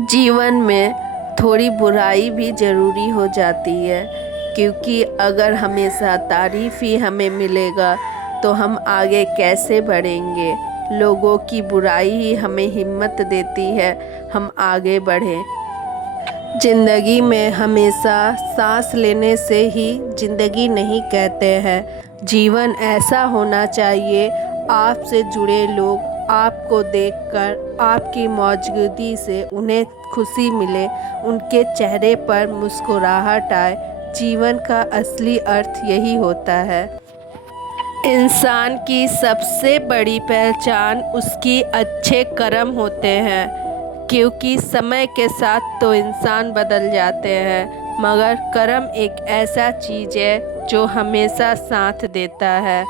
जीवन में थोड़ी बुराई भी ज़रूरी हो जाती है, क्योंकि अगर हमेशा तारीफ़ ही हमें मिलेगा तो हम आगे कैसे बढ़ेंगे। लोगों की बुराई ही हमें हिम्मत देती है हम आगे बढ़ें। ज़िंदगी में हमेशा सांस लेने से ही ज़िंदगी नहीं कहते हैं। जीवन ऐसा होना चाहिए, आपसे जुड़े लोग आपको देखकर आपकी मौजूदगी से उन्हें खुशी मिले, उनके चेहरे पर मुस्कुराहट आए। जीवन का असली अर्थ यही होता है। इंसान की सबसे बड़ी पहचान उसकी अच्छे कर्म होते हैं, क्योंकि समय के साथ तो इंसान बदल जाते हैं, मगर कर्म एक ऐसा चीज़ है जो हमेशा साथ देता है।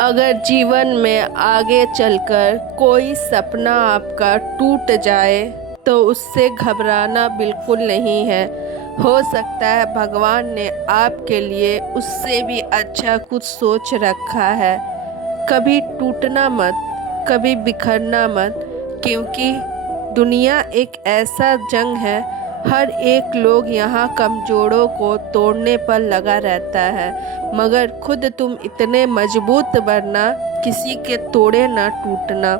अगर जीवन में आगे चलकर कोई सपना आपका टूट जाए तो उससे घबराना बिल्कुल नहीं है। हो सकता है भगवान ने आपके लिए उससे भी अच्छा कुछ सोच रखा है। कभी टूटना मत, कभी बिखरना मत, क्योंकि दुनिया एक ऐसा जंग है, हर एक लोग यहाँ कमज़ोरों को तोड़ने पर लगा रहता है, मगर खुद तुम इतने मजबूत बनना, किसी के तोड़े ना टूटना।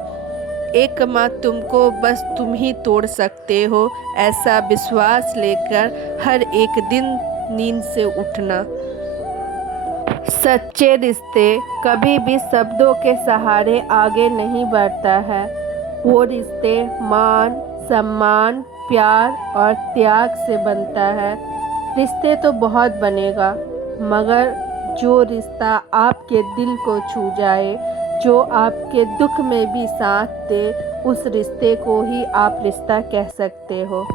एक माँ तुमको बस तुम ही तोड़ सकते हो, ऐसा विश्वास लेकर हर एक दिन नींद से उठना। सच्चे रिश्ते कभी भी शब्दों के सहारे आगे नहीं बढ़ता है। वो रिश्ते मान, सम्मान, प्यार और त्याग से बनता है। रिश्ते तो बहुत बनेगा, मगर जो रिश्ता आपके दिल को छू जाए, जो आपके दुख में भी साथ दे, उस रिश्ते को ही आप रिश्ता कह सकते हो।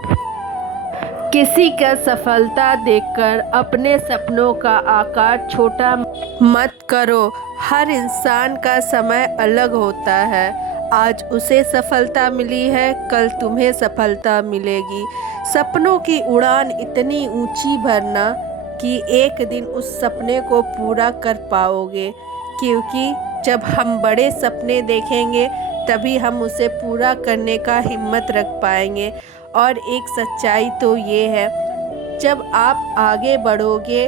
किसी का सफलता देखकर अपने सपनों का आकार छोटा मत करो। हर इंसान का समय अलग होता है। आज उसे सफलता मिली है, कल तुम्हें सफलता मिलेगी। सपनों की उड़ान इतनी ऊंची भरना कि एक दिन उस सपने को पूरा कर पाओगे, क्योंकि जब हम बड़े सपने देखेंगे तभी हम उसे पूरा करने का हिम्मत रख पाएंगे। और एक सच्चाई तो ये है, जब आप आगे बढ़ोगे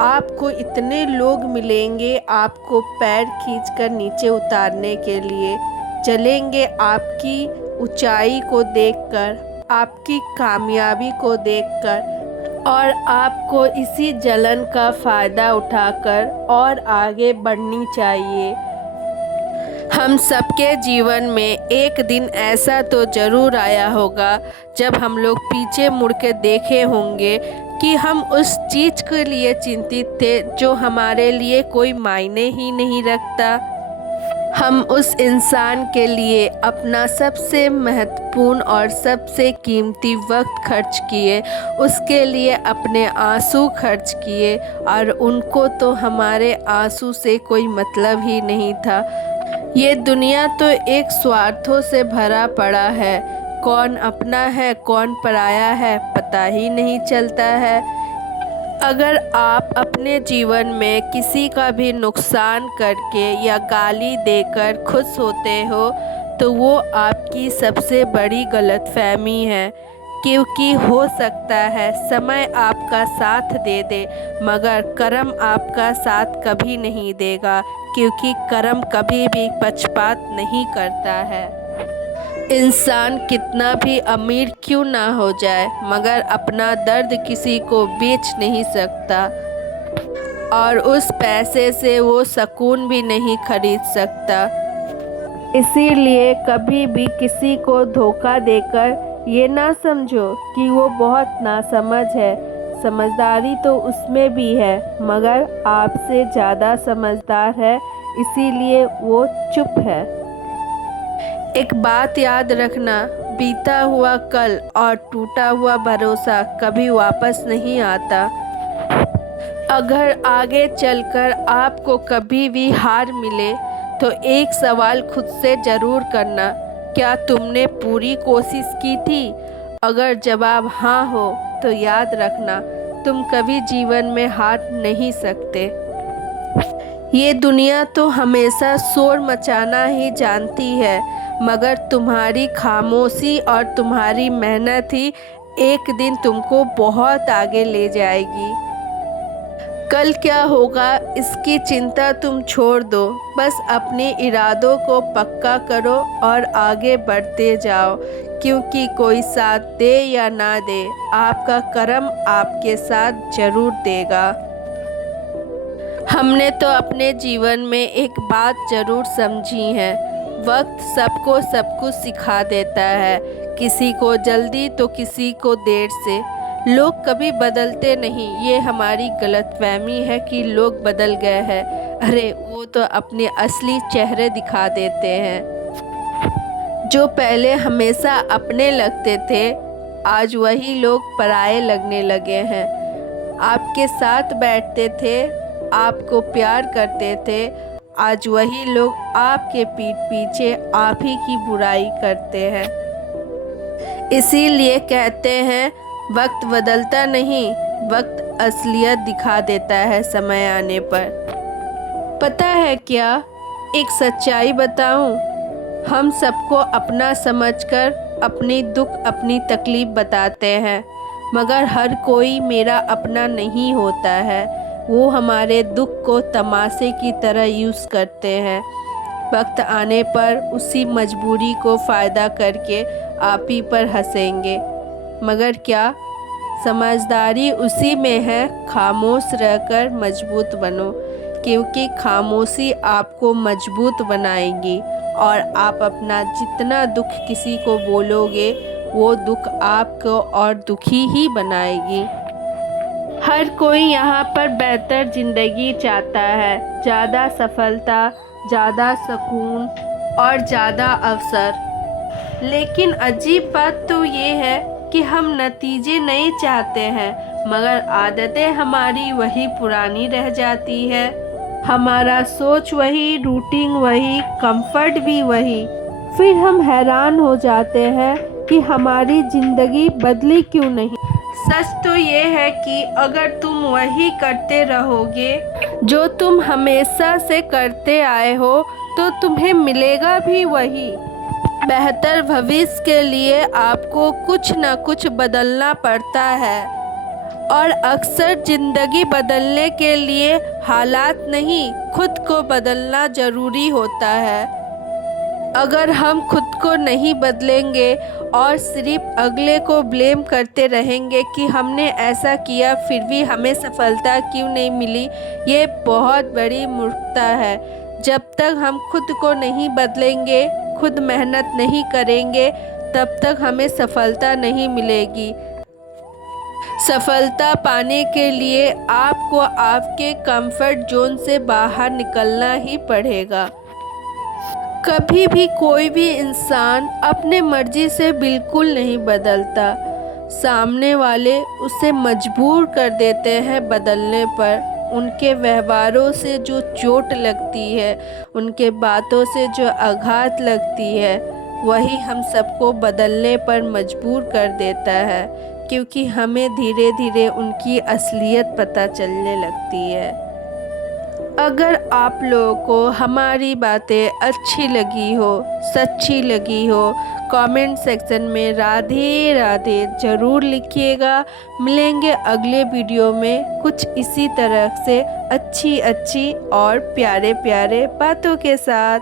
आपको इतने लोग मिलेंगे, आपको पैर खींचकर नीचे उतारने के लिए चलेंगे, आपकी ऊंचाई को देखकर, आपकी कामयाबी को देखकर, और आपको इसी जलन का फ़ायदा उठाकर और आगे बढ़नी चाहिए। हम सबके जीवन में एक दिन ऐसा तो ज़रूर आया होगा जब हम लोग पीछे मुड़ के देखे होंगे कि हम उस चीज़ के लिए चिंतित थे जो हमारे लिए कोई मायने ही नहीं रखता। हम उस इंसान के लिए अपना सबसे महत्वपूर्ण और सबसे कीमती वक्त खर्च किए, उसके लिए अपने आंसू खर्च किए, और उनको तो हमारे आंसू से कोई मतलब ही नहीं था। ये दुनिया तो एक स्वार्थों से भरा पड़ा है, कौन अपना है कौन पराया है पता ही नहीं चलता है। अगर आप अपने जीवन में किसी का भी नुकसान करके या गाली देकर खुश होते हो तो वो आपकी सबसे बड़ी गलतफहमी है, क्योंकि हो सकता है समय आपका साथ दे दे, मगर कर्म आपका साथ कभी नहीं देगा, क्योंकि कर्म कभी भी पक्षपात नहीं करता है। इंसान कितना भी अमीर क्यों ना हो जाए, मगर अपना दर्द किसी को बेच नहीं सकता, और उस पैसे से वो सुकून भी नहीं खरीद सकता। इसीलिए कभी भी किसी को धोखा देकर ये ना समझो कि वो बहुत नासमझ है। समझदारी तो उसमें भी है, मगर आपसे ज़्यादा समझदार है, इसीलिए वो चुप है। एक बात याद रखना, बीता हुआ कल और टूटा हुआ भरोसा कभी वापस नहीं आता। अगर आगे चलकर आपको कभी भी हार मिले तो एक सवाल खुद से ज़रूर करना, क्या तुमने पूरी कोशिश की थी? अगर जवाब हाँ हो तो याद रखना, तुम कभी जीवन में हार नहीं सकते। ये दुनिया तो हमेशा शोर मचाना ही जानती है, मगर तुम्हारी खामोशी और तुम्हारी मेहनत ही एक दिन तुमको बहुत आगे ले जाएगी। कल क्या होगा इसकी चिंता तुम छोड़ दो, बस अपने इरादों को पक्का करो और आगे बढ़ते जाओ, क्योंकि कोई साथ दे या ना दे, आपका कर्म आपके साथ जरूर देगा। हमने तो अपने जीवन में एक बात ज़रूर समझी है, वक्त सबको सब कुछ सिखा देता है, किसी को जल्दी तो किसी को देर से। लोग कभी बदलते नहीं, ये हमारी गलतफहमी है कि लोग बदल गए हैं। अरे वो तो अपने असली चेहरे दिखा देते हैं। जो पहले हमेशा अपने लगते थे, आज वही लोग पराये लगने लगे हैं। आपके साथ बैठते थे, आपको प्यार करते थे, आज वही लोग आपके पीठ पीछे आप ही की बुराई करते हैं। इसीलिए कहते हैं वक्त बदलता नहीं, वक्त असलियत दिखा देता है समय आने पर। पता है क्या, एक सच्चाई बताऊं, हम सबको अपना समझकर अपनी दुख अपनी तकलीफ़ बताते हैं, मगर हर कोई मेरा अपना नहीं होता है। वो हमारे दुख को तमाशे की तरह यूज़ करते हैं। वक्त आने पर उसी मजबूरी को फ़ायदा करके आप ही पर हंसेंगे, मगर क्या, समझदारी उसी में है, खामोश रहकर मजबूत बनो, क्योंकि खामोशी आपको मजबूत बनाएगी और आप अपना जितना दुख किसी को बोलोगे, वो दुख आपको और दुखी ही बनाएगी। हर कोई यहाँ पर बेहतर ज़िंदगी चाहता है, ज़्यादा सफलता, ज़्यादा सुकून और ज़्यादा अवसर। लेकिन अजीब बात तो ये है कि हम नतीजे नहीं चाहते हैं, मगर आदतें हमारी वही पुरानी रह जाती है। हमारा सोच वही, रूटीन वही, कंफर्ट भी वही। फिर हम हैरान हो जाते हैं कि हमारी ज़िंदगी बदली क्यों नहीं। सच तो ये है कि अगर तुम वही करते रहोगे जो तुम हमेशा से करते आए हो, तो तुम्हें मिलेगा भी वही। बेहतर भविष्य के लिए आपको कुछ न कुछ बदलना पड़ता है, और अक्सर ज़िंदगी बदलने के लिए हालात नहीं, खुद को बदलना ज़रूरी होता है। अगर हम खुद को नहीं बदलेंगे और सिर्फ अगले को ब्लेम करते रहेंगे कि हमने ऐसा किया फिर भी हमें सफलता क्यों नहीं मिली, ये बहुत बड़ी मूर्खता है। जब तक हम खुद को नहीं बदलेंगे, खुद मेहनत नहीं करेंगे, तब तक हमें सफलता नहीं मिलेगी। सफलता पाने के लिए आपको आपके कंफर्ट जोन से बाहर निकलना ही पड़ेगा। कभी भी कोई भी इंसान अपने मर्जी से बिल्कुल नहीं बदलता, सामने वाले उसे मजबूर कर देते हैं बदलने पर। उनके व्यवहारों से जो चोट लगती है, उनके बातों से जो आघात लगती है, वही हम सबको बदलने पर मजबूर कर देता है, क्योंकि हमें धीरे धीरे उनकी असलियत पता चलने लगती है। अगर आप लोगों को हमारी बातें अच्छी लगी हो, सच्ची लगी हो, कमेंट सेक्शन में राधे राधे ज़रूर लिखिएगा। मिलेंगे अगले वीडियो में कुछ इसी तरह से अच्छी अच्छी और प्यारे प्यारे बातों के साथ।